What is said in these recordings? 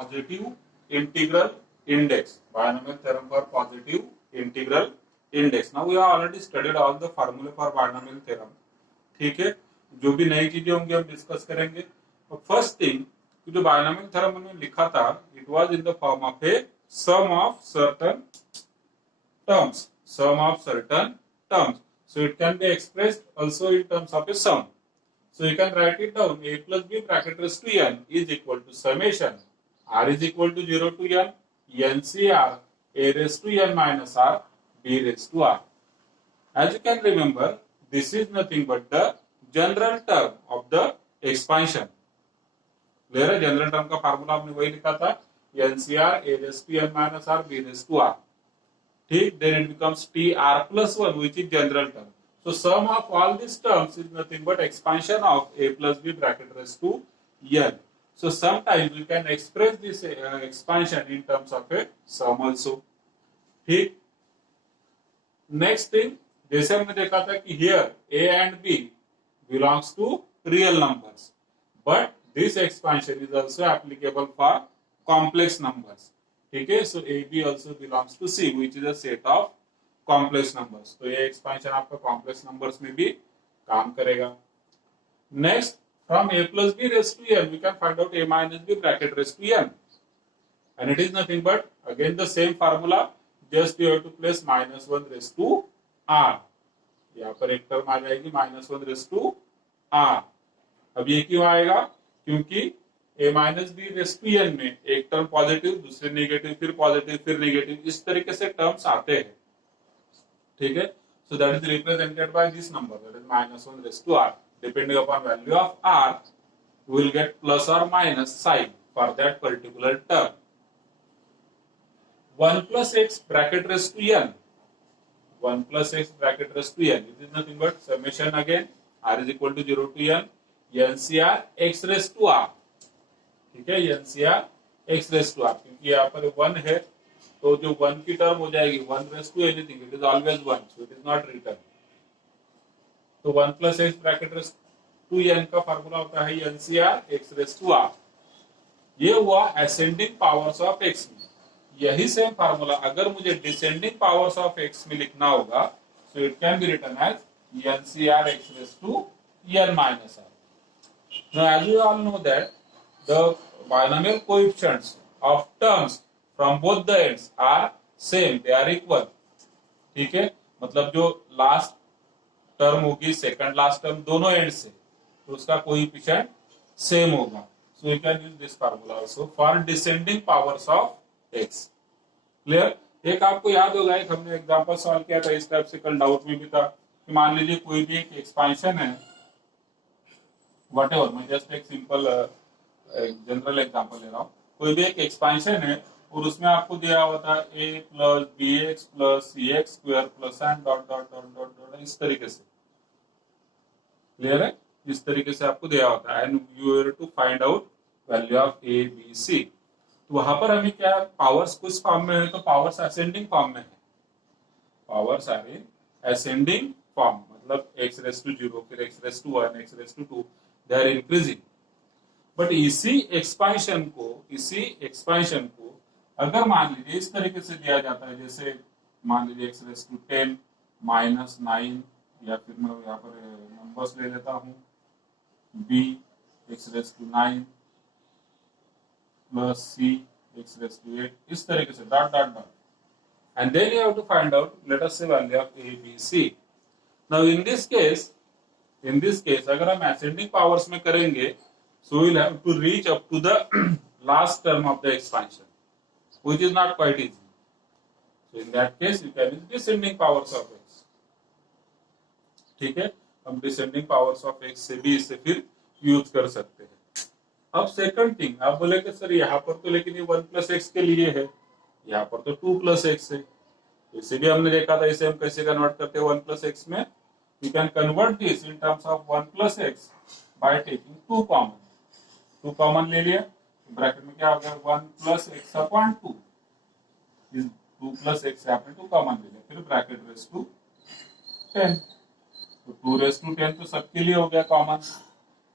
positive integral index. Binomial theorem for positive integral index. Now we have already studied all the formula for binomial theorem. ठीक है, जो भी नई चीजें होंगी हम डिस्कस करेंगे. फर्स्ट थिंग, जो बायनॉमियल थ्योरम हमने लिखा था, it was in the form of a sum of certain terms. Sum of certain terms. So it can be expressed also in terms of a sum. So you can write it down. A plus b bracket raised to n is equal to summation r is equal to 0 to n ncr a raised to n minus r b raised to r. As you can remember, this is nothing but the general term of the expansion. Clear है? General term का formula आपने वही लिखा था, ncr a raised to n minus r b raised to r. ठीक, then it becomes tr plus 1, which is general term. So sum of all these terms is nothing but expansion of a plus b bracket raised to n. So sometimes we can express this expansion in terms of a sum also. ठीक. Next thing, जैसे हमने देखा था कि here a and b belongs to real numbers, but this expansion is also applicable for complex numbers. ठीक है, so a b also belongs to c, which is a set of complex numbers. तो ये expansion आपका complex numbers में भी काम करेगा. Next, from a plus b raised to n, we can find out a minus b bracket raised to n, and it is nothing but again the same formula, just you have to place minus 1 raised to r. यहाँ पर एक term आ जाएगी minus 1 raised to r. अब ये क्यों आएगा? क्योंकि a minus B raise to n में एक टर्म पॉजिटिव, दूसरे नेगेटिव, फिर पॉजिटिव, फिर नेगेटिव, इस तरीके से टर्म्स आते हैं. ठीक है, so that is represented by this number, that is minus 1 raise to r. Depending upon value of r, we will get plus और minus sign for that particular term. 1 plus x bracket raised to n, 1 plus x bracket raised to n, it is nothing but summation again r is equal to 0 to n ncr x raised to r. ठीक है, ncr x raised to r, क्योंकि यहाँ पर 1 है तो जो 1 की term हो जाएगी 1 raised to anything, it is always 1, so it is not written. तो 1 plus x bracket raised to n का फार्मूला होता है ncr x raised to r. ये हुआ ascending powers of x में. यही सेम फार्मूला अगर मुझे डिसेंडिंग पावर्स ऑफ x में लिखना होगा, so it can be written as ncr x raised to n minus r. Now as you all know that the binomial coefficients of terms from both the ends are same, they are equal. ठीक है, मतलब जो last term होगी, second last term, दोनों and से, तो उसका coefficient same होगा. So you can use this formula also for descending powers of x. Clear? एक आपको याद होगा, एक हमने एग्जांपल सॉल्व किया था इस टाइप से, कल डाउट में भी था कि मान लीजिए कोई भी एक एक्सपेंशन है, व्हाटएवर, मैं जस्ट एक सिंपल जनरल एग्जांपल ले रहा हूँ. कोई भी एक एक्सपेंशन है और उसमें आपको दिया हुआ था a plus b x plus c x square plus and dot dot dot dot dot, इस तरीके से. क्लियर है? इस तरीके से आपको दिया होता है and you have to find out value of a b c. तो वहां पर हमें क्या, पावर्स कुछ फॉर्म में है, तो पावर्स असेंडिंग फॉर्म में है. Powers are in ascending form, मतलब x रेज़ टू 0, फिर x raise to 1, x raise to 2, they are increasing. But इसी एक्सपेंशन को अगर मान लीजिए इस तरीके से दिया जाता है, जैसे मान लीजिए x रेज़ टू 10 माइनस 9, या फिर मैं यहाँ पर नंबर्स ले लेता हूँ b x raise to 9 plus c x raise to 8, इस तरीके से dot dot dot, and then you have to find out, let us say value of a b c. Now in this case अगर हम ascending powers में करेंगे, so we'll have to reach up to the last term of the expansion, which is not quite easy. So in that case you can use descending powers of x. ठीक है, हम descending powers of x से भी इसे फिर use कर सकते हैं. अब सेकंड थिंग, आप बोलेंगे सर यहाँ पर तो लेकिन ये 1 प्लस एक्स के लिए है, यहाँ पर तो 2 प्लस एक्स है. इसे भी हमने देखा था, इसे हम कैसे कन्वर्ट करते हैं 1 प्लस एक्स में. We can convert this in terms of 1 plus x by taking 2 common. 2 common ले लिया, ब्रैकेट में क्या हो गया 1 प्लस एक्स अपॉन 2. इस 2 प्लस एक्स से आपने 2 कॉमन ले लिया, फिर ब्रैकेट रेज़ टू 10. तो 2 रेज़ टू 10 तो सबके लिए हो गया कॉमन,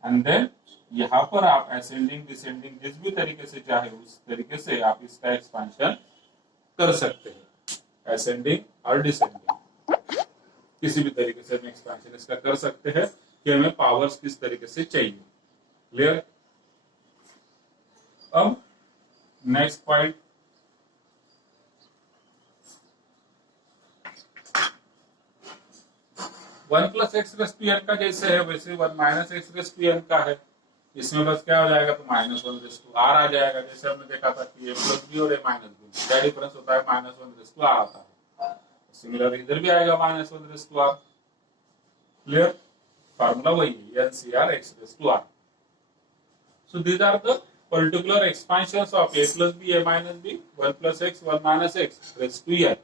एंड देन यहाँ पर आप असेंडिंग डिसेंडिंग जिस भी तरीके से चाहे उस तरीके से आप इसका एक्सपेंशन कर सकते हैं। असेंडिंग और डिसेंडिंग किसी भी तरीके से हम एक्सपेंशन इसका कर सकते हैं कि हमें पावर्स किस तरीके से चाहिए। क्लियर? अब next point, one plus X raise to N का जैसे है वैसे one minus X raise to N का है। इसमें बस क्या हो जाएगा, तो minus one raise to R आ जाएगा। जैसे हमने देखा था कि ए प्लस बी और ए माइनस बी, क्या डिफरेंस होता है, minus one raise to r आता है। सिमिलर इधर भी आएगा minus one raise to r. Clear? Formula वही है, n c r x raise to r. So these are the particular expansions of a plus b a minus b 1 plus x 1 minus x raised to n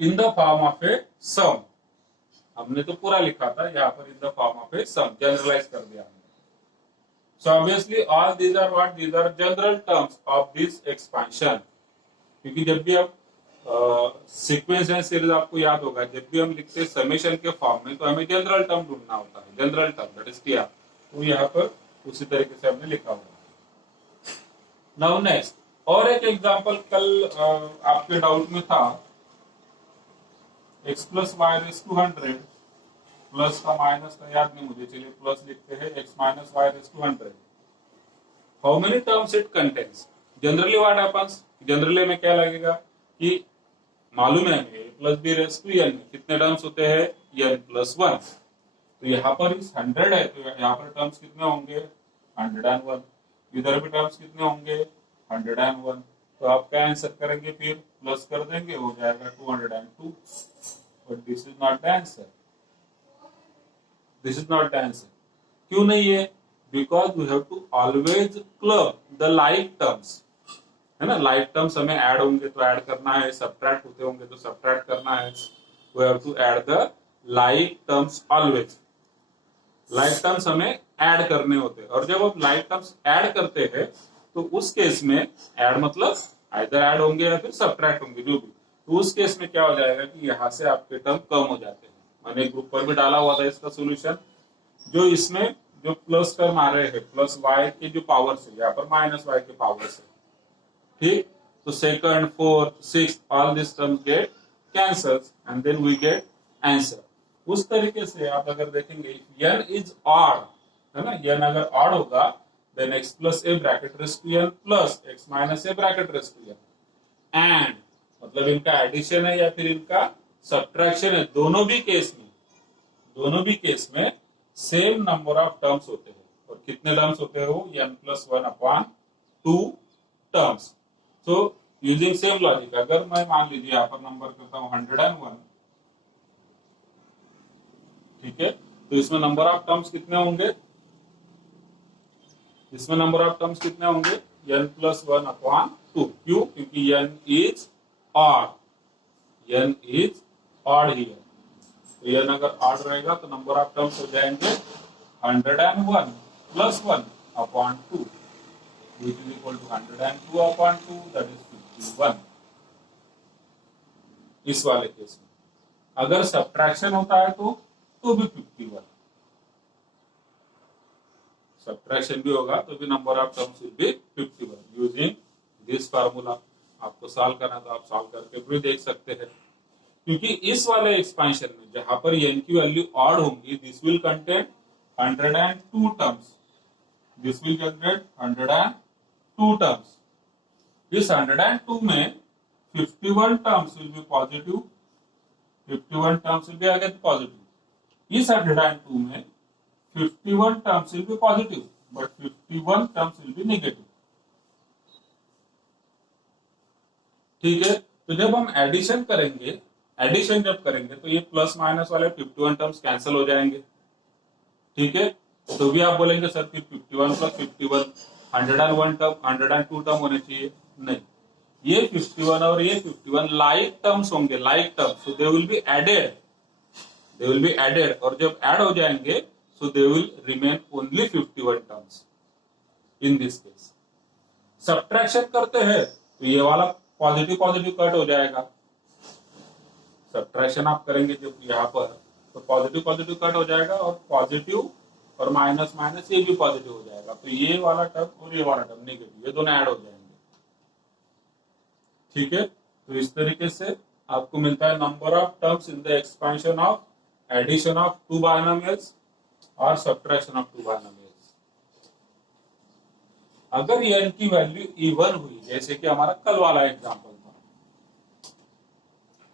in the form of a sum। हमने तो पूरा लिखा था, यहाँ पर in the form of a sum generalise कर दिया हमने। So obviously all these are what, these are general terms of this expansion. क्योंकि जब भी आप सीक्वेंस एंड सीरीज आपको याद होगा, जब भी हम लिखते हैं समेशन के फॉर्म में तो हमें जनरल टर्म ढूंढना होता है, general term that is TR. तो यहाँ पर उसी तरीके से हमने लिखा हुआ। नाउ नेक्स्ट, और एक एग्जांपल कल आपके डाउट में था, x plus y raise to 100 plus का माइनस का याद नहीं मुझे, चलिए प्लस लिखते हैं, x minus y raise to 100 how many terms it contains. Generally what happens, generally में क्या लगेगा कि मालूम है हमें plus b raise to n में कितने टर्म्स होते हैं, एन प्लस 1। तो यहाँ पर इस 100 है तो यहाँ पर टर्म्स कितने होंगे, 101। इधर भी टर्म्स कितने होंगे, 101। तो आप क्या आंसर करेंगे, फिर प्लस कर देंगे, हो जाएगा 202। But this is not the answer, this is not the answer. क्यों नहीं है, because we have to always club the like terms, है ना। लाइक टर्म्स हमें ऐड होंगे तो ऐड करना है, सब्ट्रैक्ट होते होंगे तो सब्ट्रैक्ट करना है। We have to add the like terms always. Like terms हमें ऐड करने होते हैं, और जब आप लाइक टर्म्स ऐड करते हैं तो उस केस में ऐड मतलब आइदर ऐड होंगे या फिर सब्ट्रैक्ट होंगे, जो भी। तो उस केस में क्या हो जाएगा कि यहाँ से आपके टर्म कम हो जाते हैं। मैंने ग्रुप पर भी डाला हुआ था इसका सोल्यूशन। जो इसमें जो प्लस टर्म आ रहे हैं, प्लस वाई के जो पावर से, यहाँ पर माइनस वाई के पावर से, ठीक। तो second, fourth, six, all this terms get cancels and then we get answer. उस तरीके से आप अगर देखेंगे n इज ऑड, है ना, n अगर ऑड होगा then x plus a bracket raise to n plus x minus a bracket raise to n, and मतलब इनका एडिशन है या फिर इनका सब्ट्रैक्शन है। दोनों भी केस में सेम नंबर ऑफ टर्म्स होते हैं। और कितने टर्म्स होते हैं वो, n plus 1 upon 2 terms. So using same logic, अगर मैं मान लीजिए यहाँ पर नंबर करता हूँ 101, ठीक है, तो इसमें नंबर ऑफ टर्म्स कितने होंगे, इसमें नंबर ऑफ टर्म्स कितने होंगे, n प्लस 1 अपॉन 2। क्यों, क्योंकि n is odd, n is odd here. तो n अगर ऑड रहेगा तो नंबर ऑफ टर्म्स हो जाएंगे 101 plus 1 upon 2 which is equal to 102 upon 2, that is 51। इस वाले केस में अगर सब्ट्रैक्शन होता है तो भी 51, सब्ट्रैक्शन भी होगा तो भी number of terms will be 51 using this formula. आपको सॉल्व करना तो आप सॉल्व करके भी देख सकते हैं। क्योंकि इस वाले एक्सपेंशन में जहां पर n की वैल्यू ऑड होंगी, this will contain 102 terms, this will generate 102 terms. इस 102 में 51 terms will be positive, 51 terms will be again positive. इस 102 में 51 terms will be positive but 51 terms will be negative, ठीक है। तो जब हम एडिशन करेंगे, एडिशन जब करेंगे तो ये प्लस माइनस वाले 51 टर्म्स कैंसिल हो जाएंगे, ठीक है। तो भी आप बोलेंगे सर कि 51 प्लस 51 101 टर्म 102 टर्म होने चाहिए, नहीं, ये 51 और ये 51 लाइक टर्म्स होंगे, like terms, so they will be added, they will be added, और जब ऐड हो जाएंगे so they will remain only 51 terms in this case. Subtraction करते हैं तो ये वाला पॉजिटिव पॉजिटिव कट हो जाएगा, सब्ट्रैक्शन आप करेंगे जब यहाँ पर तो पॉजिटिव पॉजिटिव कट हो जाएगा और पॉजिटिव और माइनस माइनस ये भी पॉजिटिव हो जाएगा, तो ये वाला टर्म और ये वाला टर्म नेगेटिव, ये दोनों ऐड हो जाएंगे। ठीक है, तो इस तरीके से आपको मिलता है number of terms in the expansion of addition of two binomials और सब्ट्रैक्शन ऑफ टू बायनोमियल्स। अगर n की वैल्यू इवन हुई, जैसे कि हमारा कल वाला एग्जांपल था,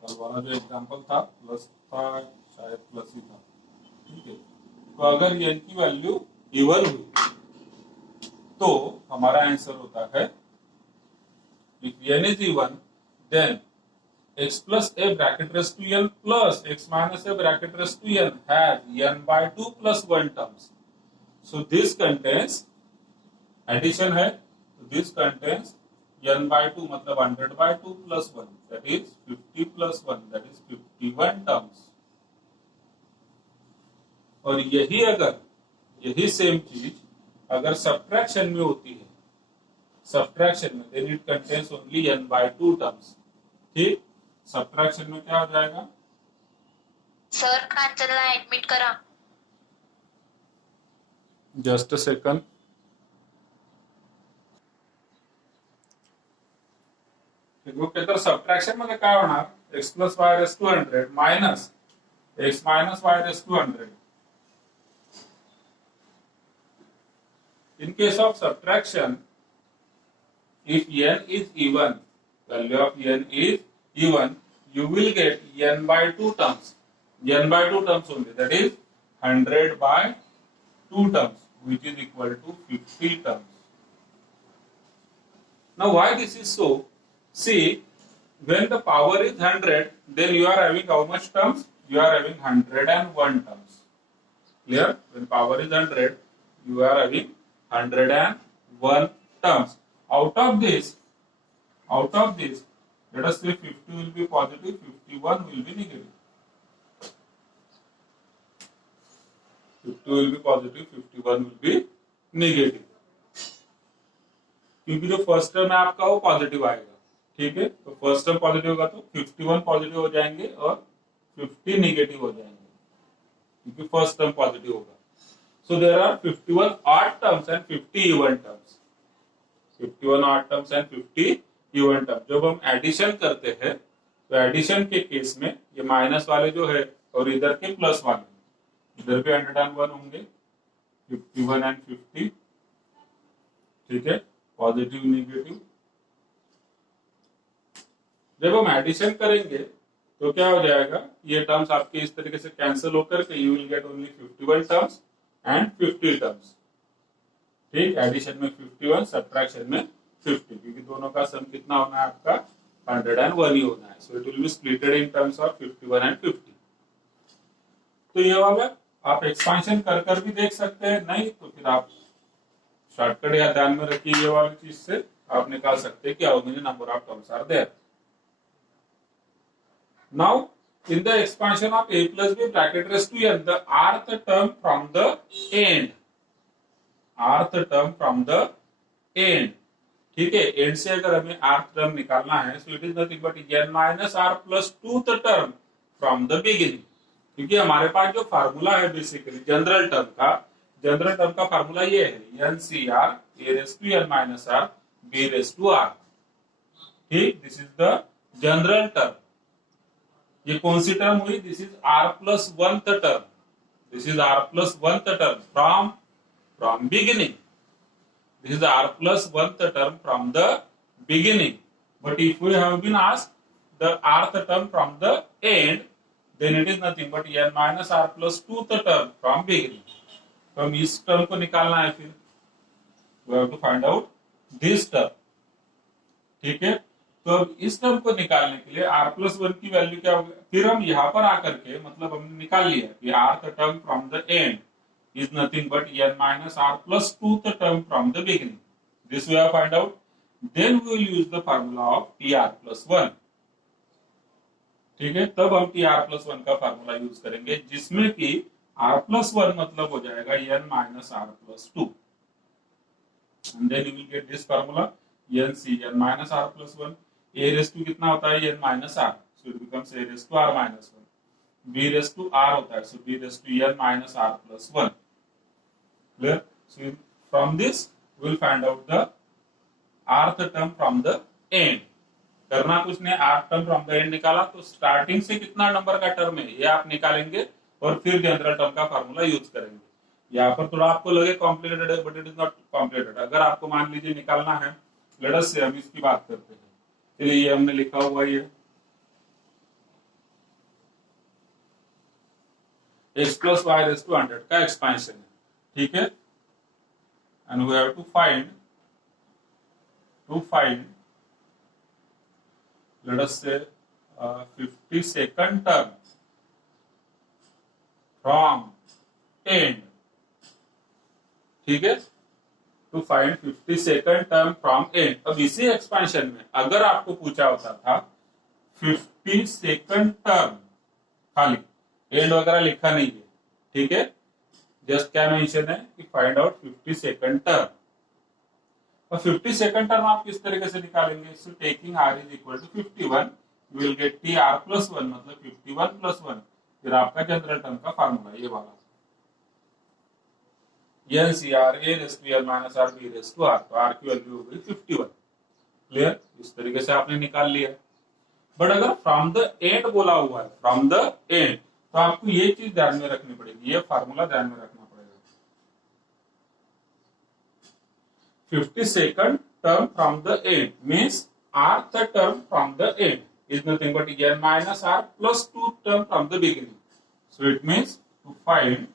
कल वाला जो एग्जांपल था प्लस था, शायद प्लस ही था, ठीक है, तो अगर n की वैल्यू इवन हुई तो हमारा आंसर होता है if n is even then x plus a bracket raised to n plus x minus a bracket raised to n has n by 2 plus 1 terms. So this contains addition है, so this contains n by 2 मतलब 100 by 2 plus 1, that is 50 plus 1, that is 51 terms. और यही same चीज अगर subtraction में होती है, subtraction में then it contains only n by 2 terms. ठीक, सब्ट्रैक्शन में क्या हो जाएगा? सर कांचनला ऍडमिट करा. Just a second. ओके, तर सब्ट्रॅक्शन मध्ये काय होणार? x plus y raise to 100 minus x minus y raise to 100. In case of subtraction, if n is even, value of n is even, you will get n by 2 terms. N by 2 terms only, that is 100 by 2 terms, which is equal to 50 terms. Now why this is so? See, when the power is 100, then you are having how much terms? You are having 101 terms. Clear? When power is 100, you are having 101 terms. Out of this, let us say 50 will be positive, 51 will be negative. 50 will be positive, 51 will be negative. क्योंकि जो first term है आपका वो positive आएगा, ठीक है, तो first term positive होगा तो 51 पॉजिटिव हो जाएंगे और 50 नेगेटिव हो जाएंगे, क्योंकि फर्स्ट टर्म पॉजिटिव होगा. So there are 51 odd terms and 50 even terms. 51 odd terms and 50 even terms. जब हम एडिशन करते हैं तो एडिशन के केस में ये माइनस वाले जो है और इधर के प्लस वाले, इधर भी 101 होंगे, 51 एंड 50, ठीक है, पॉजिटिव नेगेटिव. जब हम एडिशन करेंगे तो क्या हो जाएगा? ये टर्म्स आपके इस तरीके से कैंसिल होकर के you will get only 51 terms and 50 terms. ठीक, एडिशन में 51, सब्ट्रैक्शन में 50, क्योंकि दोनों का सम कितना होना है आपका? 101 ही होना है. So it will be splitted in terms of 51 and 50. तो ये वाला आप एक्सपेंशन कर कर भी देख सकते हैं, नहीं तो फिर आप शॉर्टकट या ध्यान में रखिए, ये वाली चीज से आप निकाल सकते हैं कि how many number of terms are there. Now in the expansion of a plus b bracket raised to n, the rth term from the end, ठीक है, एंड से अगर हमें rth टर्म निकालना है, so it is nothing but n minus r plus 2th term from the beginning. क्योंकि हमारे पास जो फार्मूला है बेसिकली जनरल टर्म का फार्मूला ये है NCR a raised to n minus r b raised to r. ठीक, this is the general term. ये कौन सी टर्म हुई? This is r plus 1th term. This is r plus 1th term from beginning. This is r plus 1th term from the beginning. But if we have been asked the rth term from the end, then it is nothing but n minus r plus 2th term from beginning. तो हम इस term को निकालना है, फिर we have to find out this term. ठीक है, तो अब इस टर्म को निकालने के लिए r प्लस 1 की वैल्यू क्या होगी? फिर हम यहाँ पर आकर के मतलब हमने निकाल लिया कि rth term from the end is nothing but n minus r plus 2th term from the beginning. This we have find out. Then we will use the formula of tr plus 1. ठीक है, तब हम tr plus 1 का formula use करेंगे, जिसमें कि r plus 1 मतलब हो जाएगा n minus r plus 2. And then you will get this formula nc n minus r plus 1. a raise to कितना होता है? n minus r, so it becomes a raise to r minus 1. b raise to r होता है, so b raise to n minus r plus 1. Clear? So from this we will find out the rth term from the end. करना कुछ नहीं, rth term from the end निकाला तो starting से कितना number का टर्म है ये आप निकालेंगे और फिर जनरल टर्म का फार्मूला यूज करेंगे। यहाँ पर थोड़ा आपको लगे कॉम्प्लिकेटेड है, but it is not complicated. अगर आपको मान लीजिए निकालना है, लेट अस से हम इसकी बात करते हैं। चलिए ये हमने लिखा हुआ है x plus y raised to 100 का एक्सपेंशन है, ठीक है। And we have to find let us say 52nd term from end, ठीक है, to find 52nd term from end. अब इसी एक्सपेंशन में अगर आपको पूछा होता था 52nd टर्म, खाली एंड वगैरह लिखा नहीं है, ठीक है, जस्ट क्या मेंशन है कि फाइंड आउट 52nd टर्म। और 52nd टर्म आप किस तरीके से निकालेंगे? So taking r is equal to 51 you will get t r plus 1 मतलब 51 प्लस 1, फिर आपका जनरल टर्म का फार्मूला ये वाला NCR a raise to r minus r b raise to r, तो r की वैल्यू हो गई 51। क्लियर? इस तरीके से आपने निकाल लिया। बट अगर फ्रॉम द एंड बोला हुआ है, फ्रॉम द एंड, तो आपको ये चीज ध्यान में रखनी पड़ेगी, ये फार्मूला ध्यान में रखना पड़ेगा। 52nd term from the end means rth term from the end is nothing but n minus r plus 2 term from the beginning. So it means to find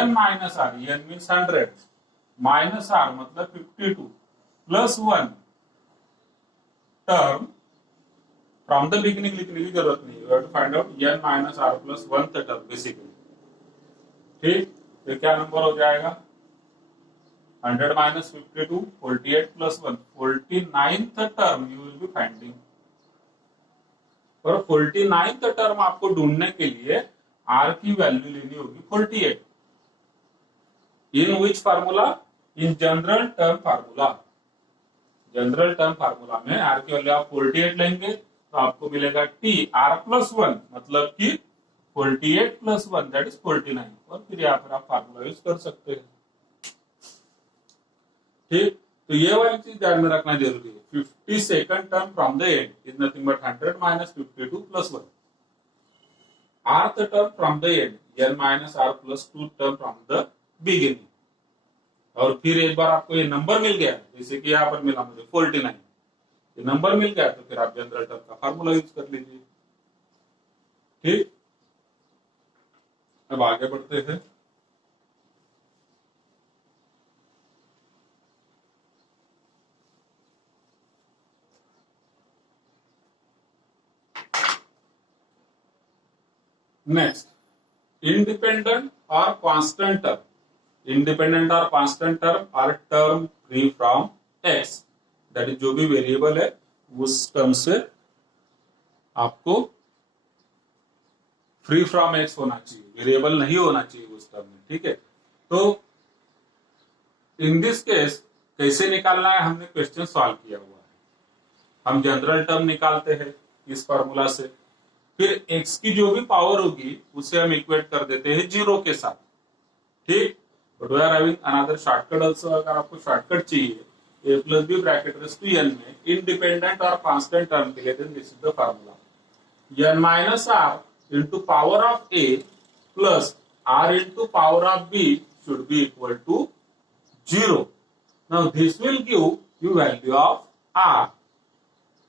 n minus r, n means 100, minus r मतलब 52 plus 1 term from the beginning लिखने की जरूरत नहीं है। You have to find out n minus r plus 1 term basically, ठीक। तो क्या number हो जाएगा? 100 minus 52, 48 plus 1, 49th term you will be finding। और 49th term आपको ढूंढने के लिए r की वैल्यू लेनी होगी 48। In which formula? In general term formula. General term formula में r की वैल्यू आप 48 लेंगे तो आपको मिलेगा t r प्लस 1 मतलब कि 48 प्लस 1 दैट इज 49, और फिर यहाँ पर आप फार्मूला यूज कर सकते हैं, ठीक। तो ये वाली चीज ध्यान में रखना जरूरी है। 52nd term from the end is nothing but 100 minus 52 plus 1। rth term from the and n minus r plus 2 term from the beginning. और फिर एक बार आपको ये नंबर मिल गया, जैसे कि यहाँ पर मिला मुझे 49, ये नंबर मिल गया तो फिर आप जनरल टर्म का फार्मूला यूज कर लीजिए, ठीक। अब आगे बढ़ते हैं। नेक्स्ट, इंडिपेंडेंट और कांस्टेंट टर्म। इंडिपेंडेंट और constant term are term free from x, that is जो भी वेरिएबल है उस टर्म से आपको फ्री फ्रॉम एक्स होना चाहिए, वेरिएबल नहीं होना चाहिए उस टर्म में, ठीक है। तो इन दिस केस कैसे निकालना है, हमने क्वेश्चन सॉल्व किया हुआ है। हम जनरल टर्म निकालते हैं इस फॉर्मूला से, फिर x की जो भी पावर होगी उसे हम इक्वेट कर देते हैं 0 के साथ, ठीक। But we are having another shortcut also. अगर आपको शॉर्टकट चाहिए a plus b bracket raise to n में इंडिपेंडेंट और कांस्टेंट टर्म के लिए then this is the formula n minus r into power of a plus r into power of b should be equal to 0. Now this will give you value of r.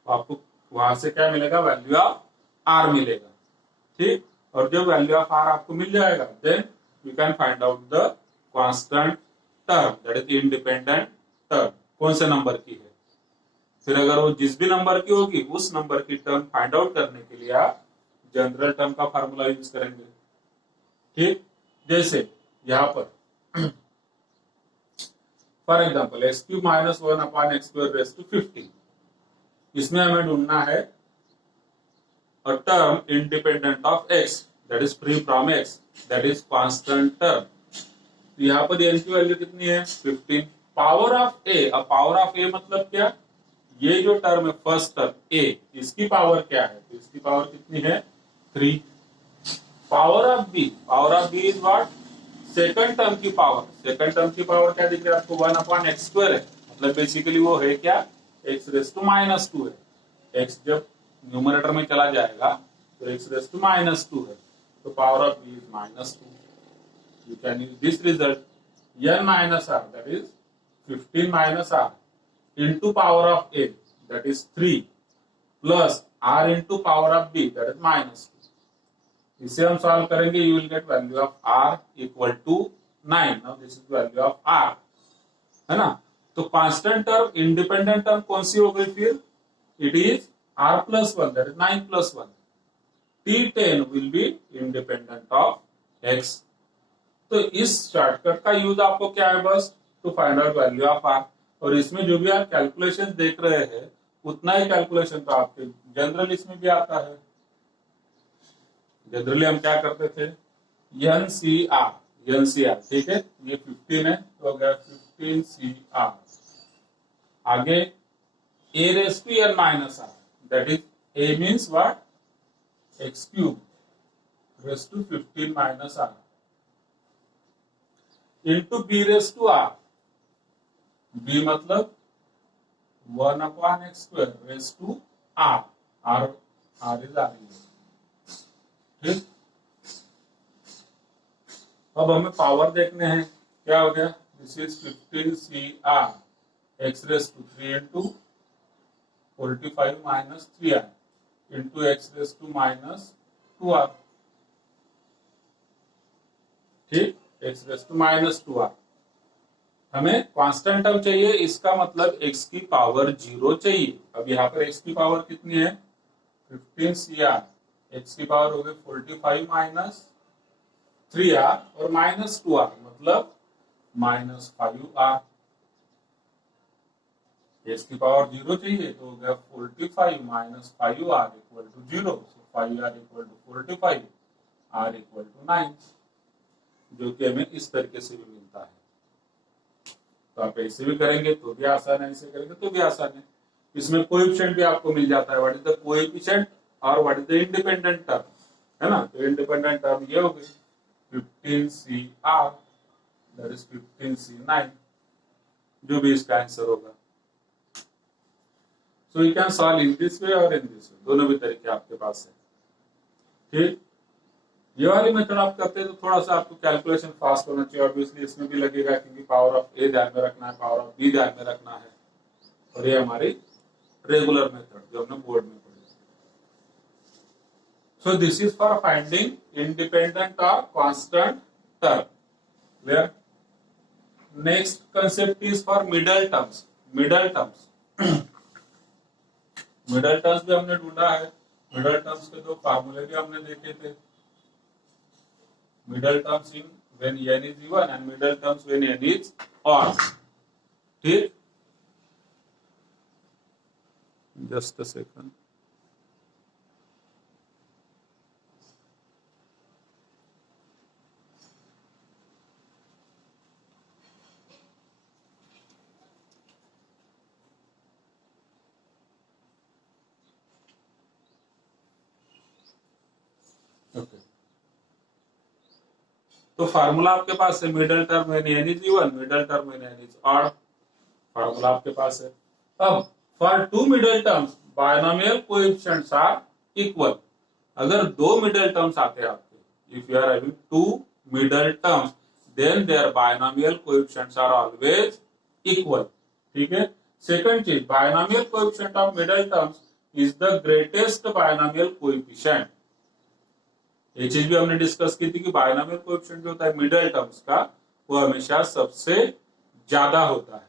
आपको वहां से क्या मिलेगा? Value of r मिलेगा, ठीक। और जब value of r आपको मिल जाएगा then you can find out the constant term that is independent term, कौन से नंबर की है। फिर अगर वो जिस भी नंबर की होगी उस नंबर की टर्म फाइंड आउट करने के लिए आप जनरल टर्म का फार्मूला यूज करेंगे, ठीक। जैसे यहाँ पर for example x cube minus 1 upon x square raise to 50, इसमें हमें ढूंढना है a term independent of x that is free from x that is constant term। तो यहाँ पर n की वैल्यू कितनी है? 15। पावर ऑफ a, अब पावर ऑफ a मतलब क्या? ये जो टर्म है फर्स्ट टर्म a, इसकी पावर क्या है? तो इसकी पावर कितनी है? 3। Power of b, power of b is what? Second term की पावर क्या दिख रहा है आपको, 1/x² है, मतलब बेसिकली वो है क्या, x⁻²। है x जब न्यूमरेटर में चला जाएगा तो x⁻² है, तो power of b is -2। You can use this result, n minus r, that is 15 minus r into power of a, that is 3, plus r into power of b, that is -2। इसे हम solve करेंगे, you will get value of r equal to 9। Now this is value of r, है ना। तो constant term, independent term कौन सी हो गई फिर, it is r+1, that is 9+1। t10 will be independent of x। तो इस शॉर्टकट का यूज आपको क्या है, बस to find out value of r। और इसमें जो भी आप कैलकुलेशन देख रहे हैं उतना ही कैलकुलेशन तो आपके जनरल इसमें भी आता है। जनरली हम क्या करते थे, NCR, ठीक है, ये 15 है तो हो गया 15CR। आगे a⁻n−r, that is a means what, x³ raised to 15 - r into b⁻r, b मतलब 1/x² raised to r, r is r। ठीक, अब हमें पावर देखने हैं, क्या हो गया, this is 15CR x⁻³ into 45 - 3r into x⁻²r। ठीक, x⁻²r। हमें कांस्टेंट टर्म चाहिए, इसका मतलब x की पावर 0 चाहिए। अब यहाँ पर x की पावर कितनी है, 15CR, x की पावर हो गई 45 - 3r और -2r, मतलब -5r। x की पावर 0 चाहिए तो हो गया 45 - 5r equal to 0। So 5r equal to 45, r equal to 9, जो कि हमें इस तरीके से भी मिलता है। तो आप ऐसे भी करेंगे तो भी आसान है, ऐसे करेंगे तो भी आसान है। इसमें कोएफिशिएंट भी आपको मिल जाता है, व्हाट इज द कोएफिशिएंट और what is the independent term, है ना। तो इंडिपेंडेंट टर्म ये हो गई 15CR, दैट इज 15C9, जो भी इसका आंसर होगा। So you can solve in this way और इन दिस वे, दोनों भी तरीके आपके पास है। ठीक, ये वाली मेथड आप करते हैं तो थोड़ा सा आपको कैलकुलेशन फास्ट होना चाहिए, ऑब्वियसली इसमें भी लगेगा क्योंकि पावर ऑफ ए ध्यान में रखना है, पावर ऑफ बी ध्यान में रखना है। और ये हमारी रेगुलर मेथड जो हमने बोर्ड में पढ़ी। So this is for finding independent और constant term. Clear. Next concept is for middle terms. Middle terms middle terms भी हमने ढूंढा है। मिडल टर्म्स के दो फार्मूले भी हमने देखे थे, middle terms in when n is even and middle terms when n is odd। ठीक, just a second। ओके, तो फार्मूला आपके पास है, middle term when n is even, middle term when n is odd, formula आपके पास है। अब for two middle terms binomial coefficients are equal. अगर दो मिडल टर्म्स आते हैं आपके, if you are having two middle terms then their binomial coefficients are always equal. ठीक है। सेकंड चीज, binomial coefficient of middle terms is the greatest binomial coefficient. ये चीज भी हमने डिस्कस की थी कि बायनोमियल कोएफिशिएंट जो होता है मिडल टर्म्स का, वो हमेशा सबसे ज्यादा होता है।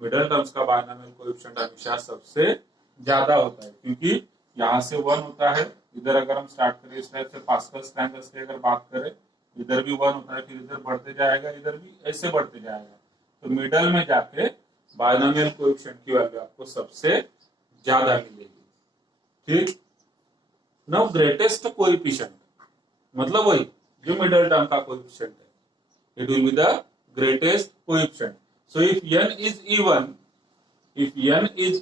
मिडल टर्म्स का बायनोमियल कोएफिशिएंट हमेशा सबसे ज्यादा होता है, क्योंकि यहाँ से 1 होता है, इधर अगर हम स्टार्ट करें इस टाइप से पास्कल स्टैंडर्ड्स की अगर बात करें, इधर भी 1 होता है, फिर इधर बढ़ते जाएगा, इधर भी ऐसे बढ़ते जाएगा। तो मिडल में जाके बायनोमियल कोएफिशिएंट की वैल्यू आपको सबसे ज्यादा मिलेगी। ठीक। नाउ ग्रेटेस्ट कोएफिशिएंट मतलब वही जो मिडल टर्म का कोएफिशिएंट है, it will be the greatest coefficient. So if n is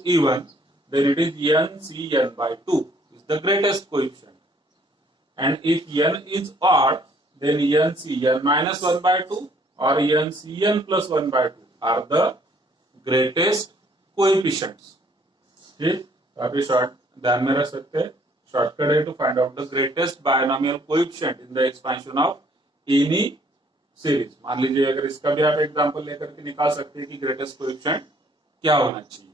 even, then it is NCn by 2 is the greatest coefficient, and if n is odd then n minus 1 by 2 or n plus 1 by 2 are the greatest coefficients. ठीक, तो आप ये short ध्यान में रख सकते हैं. Shortcut है to find out the greatest binomial coefficient in the expansion of any series. मान लीजिए अगर इसका भी आप एग्जांपल लेकर के निकाल सकते हैं कि ग्रेटेस्ट कोएफिशिएंट क्या होना चाहिए.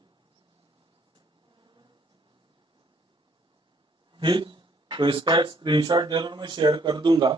ठीक, तो इसका एक स्क्रीनशॉट जरूर मैं शेयर कर दूंगा.